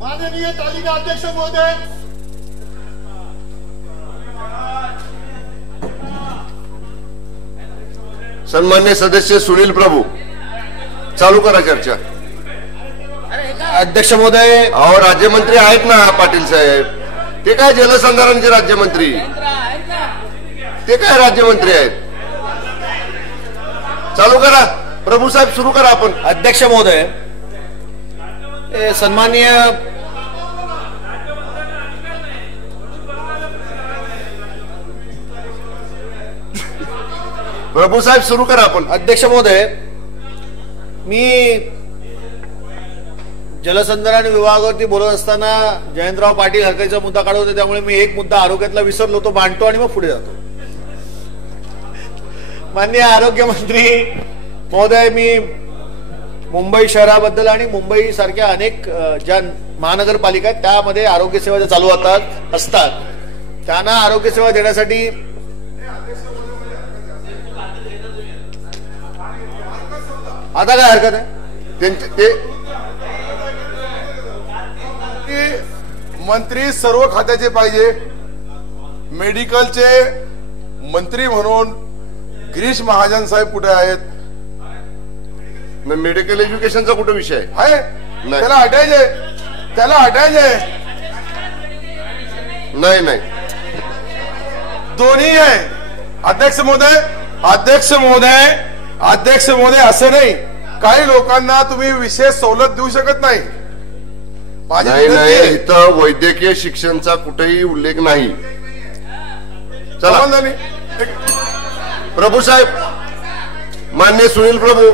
माननीय तालिका अध्यक्ष महोदय, सन्मान्य सदस्य सुनील प्रभू, चालू करा चर्चा। अध्यक्ष महोदय, अहो राज्यमंत्री आहेत ना पाटील साहेब, ते काय जलसंधारणचे राज्यमंत्री, ते काय राज्यमंत्री आहेत। चालू करा प्रभू साहेब, सुरू करा आपण। अध्यक्ष महोदय, सन्माननीय प्रभू साहेब सुरू करा आपण। अध्यक्ष महोदय, मी जलसंधारण विभागावरती बोलत असताना जयंतराव पाटील हरकतीचा मुद्दा काढत होते, त्यामुळे मी एक मुद्दा आरोग्यातला विसरलो, तो मांडतो आणि मग पुढे जातो। माननीय आरोग्य मंत्री महोदय, मी मुंबई शहराबद्दल आणि मुंबई सारख्या अनेक ज्या महानगरपालिका आहेत त्यामध्ये आरोग्य सेवा ज्या चालू असतात त्यांना आरोग्य सेवा देण्यासाठी आता काय हरकत आहे? मंत्री सर्व खात्याचे पाहिजे। मेडिकलचे मंत्री म्हणून गिरीश महाजन साहेब कुठे आहेत? मेडिकल एज्युकेशनचा कुठे विषय आहे? त्याला हटायचे, त्याला हटायचे। नाही नाही, दोन्ही आहे। अध्यक्ष महोदय, अध्यक्ष महोदय, अध्यक्ष महोदय, असं नाही, काही लोकांना तुम्ही विशेष सवलत देऊ शकत नाही। नाही, इथं वैद्यकीय शिक्षणचा कुठेही उल्लेख नाही। चला प्रभू साहेब, माननीय सुनील प्रभू,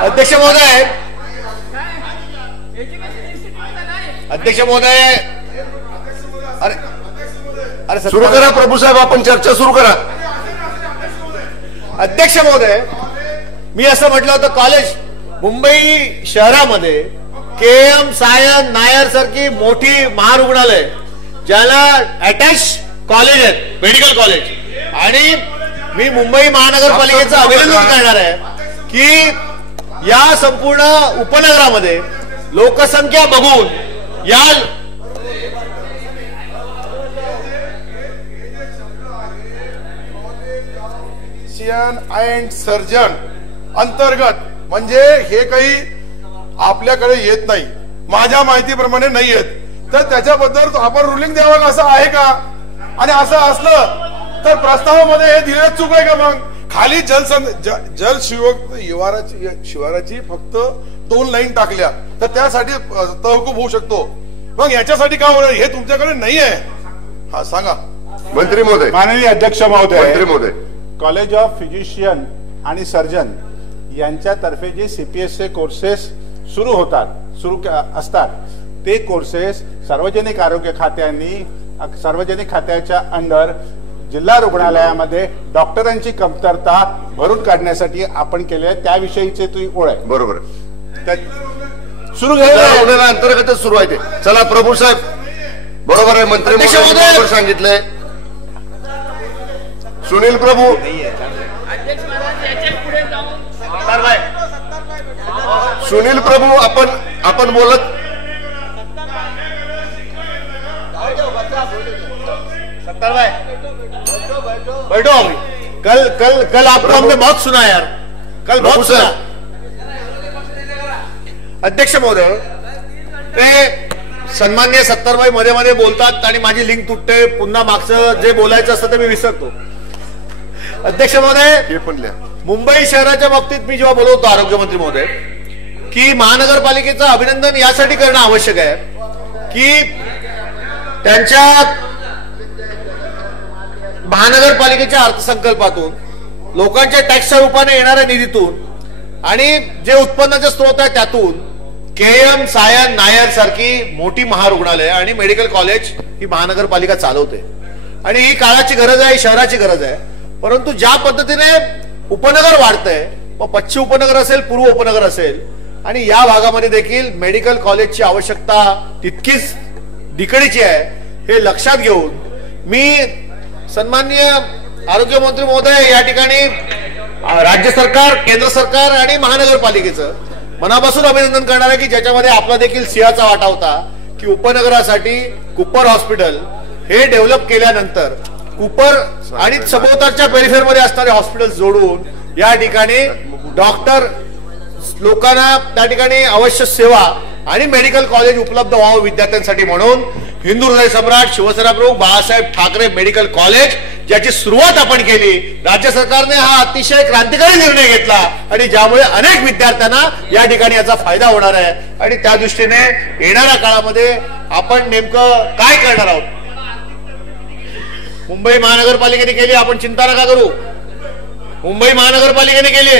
अध्यक्ष महोदय, अध्यक्ष महोदय, अरे सुरू करा प्रभू साहेब, आपण चर्चा सुरू करा। अध्यक्ष महोदय, मी असं म्हटलं होतं, कॉलेज मुंबई शहरामध्ये KM सायन नायर सारखी मोठी महारुग्णालय ज्याला अटॅच कॉलेज आहेत, मेडिकल कॉलेज, आणि मी मुंबई महानगरपालिकेचं अभिनंदन करणार आहे की या संपूर्ण उपनगरामध्ये लोकसंख्या बघून या अँड सर्जन अंतर्गत, म्हणजे हे काही आपल्याकडे येत नाही, माझ्या माहितीप्रमाणे नाही येत, तर त्याच्याबद्दल आपण रुलिंग द्यावं असं आहे का? आणि असं असलं तर प्रस्तावामध्ये हे दिलेलं चूक आहे का? मग खाली जल शिवाराची फक्त 2 लाईन टाकल्या तर त्यासाठी तहकूब होऊ शकतो, मग याच्यासाठी काय होणार? हे तुमच्याकडे नाही आहे। हा सांगा मंत्री महोदय। माननीय अध्यक्ष महोदय, मंत्री महोदय, कॉलेज ऑफ फिजिशियन आणि सर्जन यांच्यातर्फे जे CPSC कोर्सेस सुरू असतात ते कोर्सेस सार्वजनिक आरोग्य खात्याने सार्वजनिक खात्याच्या अंडर जिल्हा रुग्णालयामध्ये डॉक्टरांची कमतरता भरून काढण्यासाठी आपण केले, त्याविषयीचे तुम्ही ओळ आहे। बरोबर, सुरू झालेलं अंतर्गतच सुरू आहे ते। चला प्रभू साहेब, बरोबर आहे, मंत्री महोदय सांगितलंय। सुनील प्रभू, सुनील प्रभू, आपण बोलत बैठो अभी, कल आपको हमने बहुत सुना यार, कल बहुत सुना। अध्यक्ष महोदय, ते सन्माननीय सत्तारबाई मध्ये मध्ये बोलतात आणि माझी लिंक तुटते, पुन्हा मागचं जे बोलायचं असतं ते मी विसरतो। अध्यक्ष महोदय, मुंबई शहराच्या बाबतीत मी जेव्हा बोलवतो आरोग्यमंत्री महोदय की महानगरपालिकेचं अभिनंदन यासाठी करणं आवश्यक आहे की त्यांच्या महानगरपालिकेच्या अर्थसंकल्पातून, लोकांच्या टॅक्सच्या रूपाने येणाऱ्या निधीतून आणि जे उत्पन्नाचे स्रोत आहे त्यातून KM सायन नायर सारखी मोठी महारुग्णालय आणि मेडिकल कॉलेज ही महानगरपालिका चालवते, आणि ही काळाची गरज आहे, शहराची गरज आहे। परंतु ज्या पद्धतीने उपनगर वाढतंय, मग पश्चिम उपनगर असेल, पूर्व उपनगर असेल, आणि या भागामध्ये देखील मेडिकल कॉलेजची आवश्यकता तितकीच दिकडीची आहे, हे लक्षात घेऊन मी सन्माननीय आरोग्य मंत्री महोदय या ठिकाणी राज्य सरकार, केंद्र सरकार आणि महानगरपालिकेचं मनापासून अभिनंदन करणार आहे की ज्याच्यामध्ये आपला देखील सिंहाचा वाटा होता की उपनगरासाठी कुपर हॉस्पिटल हे डेव्हलप केल्यानंतर कुपर आणि सभोवतालच्या पेरिफेरमध्ये असणारे हॉस्पिटल जोडून या ठिकाणी डॉक्टर लोकांना त्या ठिकाणी आवश्यक सेवा आणि मेडिकल कॉलेज उपलब्ध व्हावं विद्यार्थ्यांसाठी म्हणून हिंदू हृदय सम्राट शिवसेना प्रमुख बाळासाहेब ठाकरे मेडिकल कॉलेज ज्याची सुरुवात आपण केली. राज्य सरकारने हा अतिशय क्रांतिकारी निर्णय घेतला आणि ज्यामुळे अनेक विद्यार्थ्यांना या ठिकाणी याचा फायदा होणार आहे आणि त्या दृष्टीने येणाऱ्या काळामध्ये आपण नेमकं काय करणार आहोत. मुंबई महानगरपालिकेने केली, आपण चिंता नका करू. मुंबई महानगरपालिकेने केली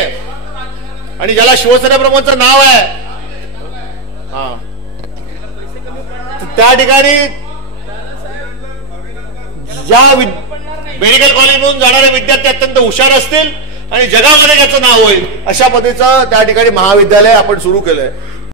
आणि ज्याला शिवसेना प्रमुखांचं नाव आहे त्या ठिकाणी ज्या मेडिकल कॉलेजमधून जाणारे विद्यार्थी अत्यंत हुशार असतील आणि जगामध्ये त्याचं नाव होईल अशा पद्धतीचं त्या ठिकाणी महाविद्यालय आपण सुरू केलंय.